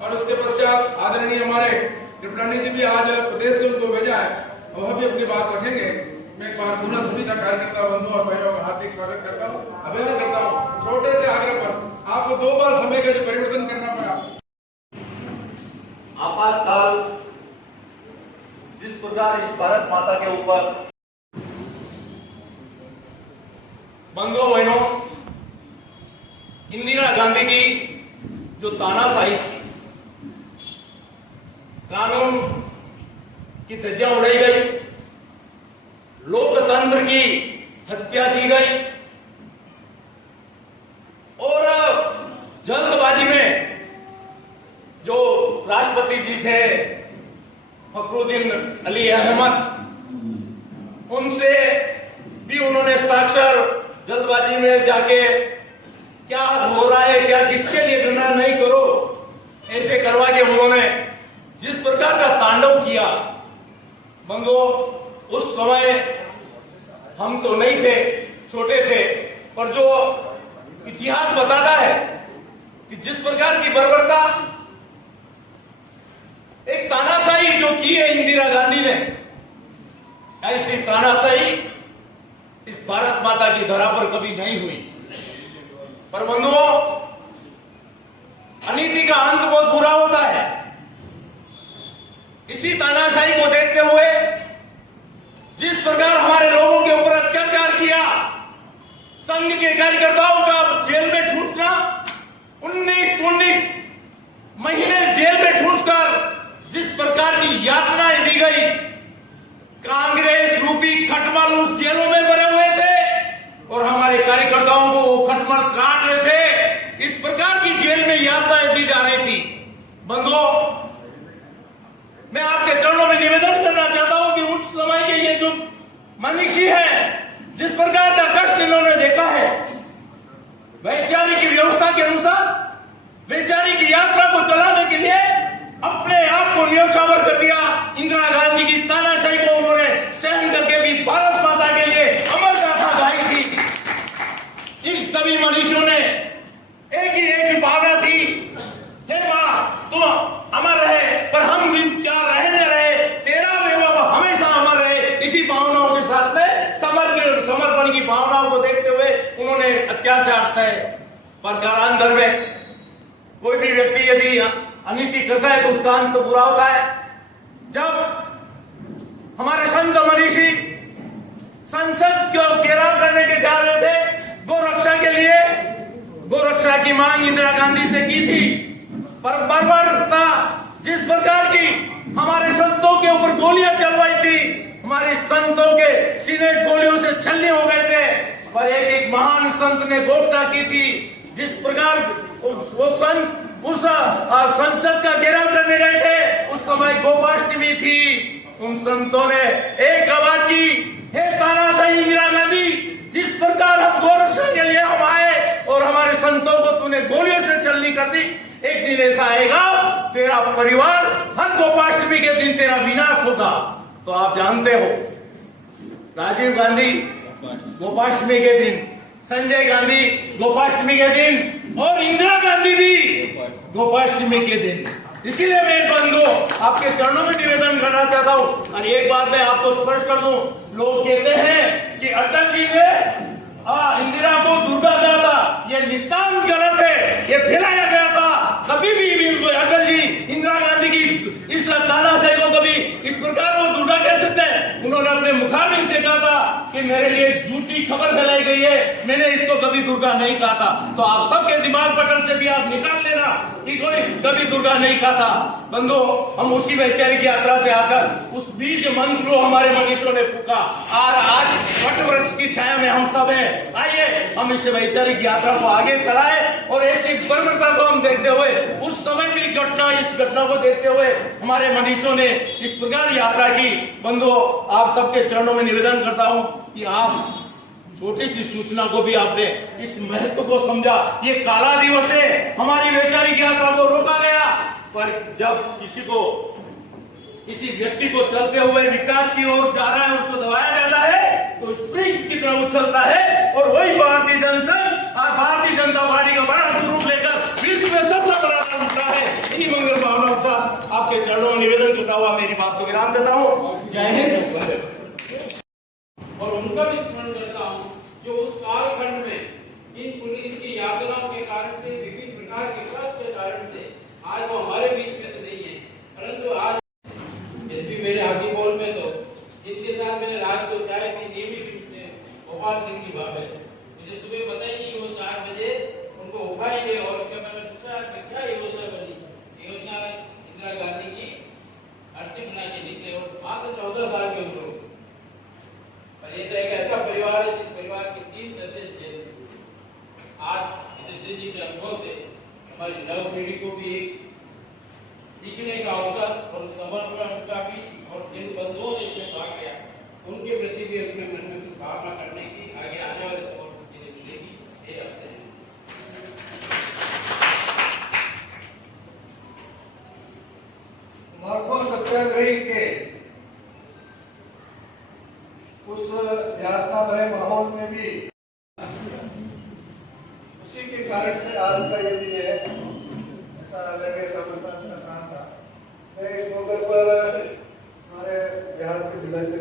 और उसके पश्चात आदरणीय हमारे त्रिपुरानी जी भी आज प्रदेश से उनको भेजा है, वह भी अपनी बात रखेंगे। मैं एक बार पुनः सभी कार्यकर्ता बंधु और बहनों का हार्दिक स्वागत करता हूँ, अभिनंदन करता हूँ। छोटे से आग्रह पर आपको 2 बार समय का जो परिवर्तन करना पड़ा। आपातकाल जिस प्रकार इस भारत माता के ऊपर बंधुओं बहनों इंदिरा गांधी की जो तानाशाही थी, कानून की धज्जियां उड़ाई गई, लोकतंत्र की हत्या की गई और जल्दबाजी में जो राष्ट्रपति जी थे फखरुद्दीन अली अहमद, उनसे भी उन्होंने हस्ताक्षर जल्दबाजी में जाके क्या हो रहा है, क्या किसके लिए करना नहीं करो, ऐसे करवा के उन्होंने जिस प्रकार का तांडव किया। बंधुओं, उस समय हम तो नहीं थे, छोटे थे, पर जो इतिहास बताता है कि जिस प्रकार की बर्बरता, एक तानाशाही जो की है इंदिरा गांधी ने, ऐसी तानाशाही इस भारत माता की धरा पर कभी नहीं हुई। पर बंधुओं, अनीति का अंत बहुत बुरा होता है। इसी तानाशाही को देखते हुए जिस प्रकार हमारे लोगों के ऊपर अत्याचार किया, संघ के कार्यकर्ताओं का जेल में ठूसना, 19 महीने जेल में ठूसकर जिस प्रकार की यातनाएं दी गई, कांग्रेस रूपी खटमल उस जेलों में भरे हुए थे और हमारे कार्यकर्ताओं को वो खटमल काट रहे थे। इस प्रकार की जेल में यातनाएं दी जा रही थी। बंधुओं, मैं आपके चरणों में निवेदन करना चाहता हूं कि उस समय के ये जो मनीषी है, जिस प्रकार का कष्ट इन्होंने देखा है, वैचारिक व्यवस्था के अनुसार वैचारिक यात्रा को चलाने के लिए अपने आप को न्यौछावर कर दिया। इंदिरा गांधी की तानाशाही को उन्होंने सहन करके भी भारत माता के लिए अमर गाथा गाई थी। इन सभी मनीषियों ने एक भावना थी, हे मां तू अमर रहे, पर हम दिन चार रहे न रहे, तेरा वैभव हमेशा अमर रहे। इसी भावनाओं के साथ में समर्पण की भावनाओं को देखते हुए उन्होंने अत्याचार सहे। पर कालांतर में कोई भी व्यक्ति यदि अनीति करता है तो उसका अंत बुरा होता है। जब हमारे संत मनीषी संसद को घेराव करने के जा रहे थे गोरक्षा के लिए, गोरक्षा की मांग इंदिरा गांधी से की थी, पर बर्बरता जिस प्रकार की हमारे संतों के ऊपर गोलियां चलवाई थी, हमारे संतों के सीने गोलियों से छलनी हो गए थे। पर एक महान संत ने घोषणा की थी, जिस प्रकार वो संत उस संसद का घेराव करने गए थे, उस समय गोपाष्टमी थी। उन संतों ने एक आवाज की, हे तानाशाही इंदिरा गांधी, जिस प्रकार हम गोरक्षा के लिए हम आए और हमारे संतों को तूने गोलियों से छलनी कर दी, एक दिन ऐसा आएगा तेरा परिवार हर गोपाष्टमी के दिन तेरा विनाश होगा। तो आप जानते हो, राजीव गांधी गोपाष्टमी के दिन, संजय गांधी गोपाष्टमी के दिन और इंदिरा गांधी भी गोपाष्टमी के दिन। इसीलिए मैं बंधु आपके चरणों में निवेदन करना चाहता हूँ। और एक बात मैं आपको स्पष्ट कर दूं, लोग कहते हैं कि अटल जी ने इंदिरा को दुर्गा कहा था, ये नितांत गलत है, ये फैलाया गया था। कभी भी अटल जी इंदिरा गांधी की इस तानाशाही को कभी इस प्रकार वो दुर्गा कह सकते हैं? उन्होंने अपने मुखारबिन से कहा था कि मेरे लिए झूठी खबर फैलाई गई है, मैंने इसको कभी दुर्गा नहीं कहा था। तो आप सबके दिमाग पटल से भी आप निकाल लेना कि कोई कभी दुर्गा नहीं कहा था। बंधु, हम उसी वैचारिक यात्रा से आकर उस बीज मंत्र को हमारे मनीषियों ने फूका और आज वट वृक्ष की छाया में हम सब हैं। आइए हम इस वैचारिक यात्रा को आगे चलाएं और ऐसी बर्बरता को हम देखते हुए, उस समय की घटना, इस घटना को देखते हुए हमारे मनीषियों ने इस प्रकार यात्रा की। बंधुओं, आप सबके चरणों में निवेदन करता हूं कि आप छोटी सी सूचना को भी आपने इस महत्व को समझा। ये काला दिवस है, हमारी वैचारिक यात्रा को रोका गया, पर जब किसी व्यक्ति को चलते हुए विकास की ओर जा रहा है, उसको दबाया जाता है तो स्प्रिंग की तरह उछलता है और वही भारतीय जनता पार्टी का बड़ा स्वरूप लेकर विश्व में सबसे बड़ा उठता है। इसी मंगल भावना के साथ आपके चरणों में निवेदन करता हुआ मेरी बात को विराम देता हूँ। जय हिंद, वंदे मातरम। और उनका भी स्मरण करता हूँ जो उस कालखंड में इनकी यातनाओं के कारण से, विभिन्न प्रकार के कष्ट के कारण से आज वो हमारे बीच में तो नहीं है, परंतु आज जब भी मेरे हाथी बोल में तो इनके साथ मैंने रात को चाय की नियमित भोपाल सिंह की बात है। मुझे सुबह पता ही नहीं, वो 4 बजे उनको उठाएंगे और उसके मैंने पूछा कि क्या योजना बनी। योजना इंदिरा गांधी की अर्थी बना के निकले और मात्र 14 साल के उम्र। और ये तो एक ऐसा परिवार है जिस परिवार के 3 सदस्य आज युधिष्ठिर जी के अनुभव से हमारी नव पीढ़ी को भी एक सीखने का अवसर और समर्पण का भी, और जिन बंधुओं ने इसमें भाग लिया उनके प्रति भी अपने मन में कुछ भावना करने की आगे आने वाले समय के लिए मिलेगी। ये आपसे लाखों सत्याग्रही के उस यातना भरे माहौल में भी उसी के कारण से आज का ये दिन है, ऐसा लगे समझना आसान था। मैं इस मौके पर हमारे बिहार के जिला के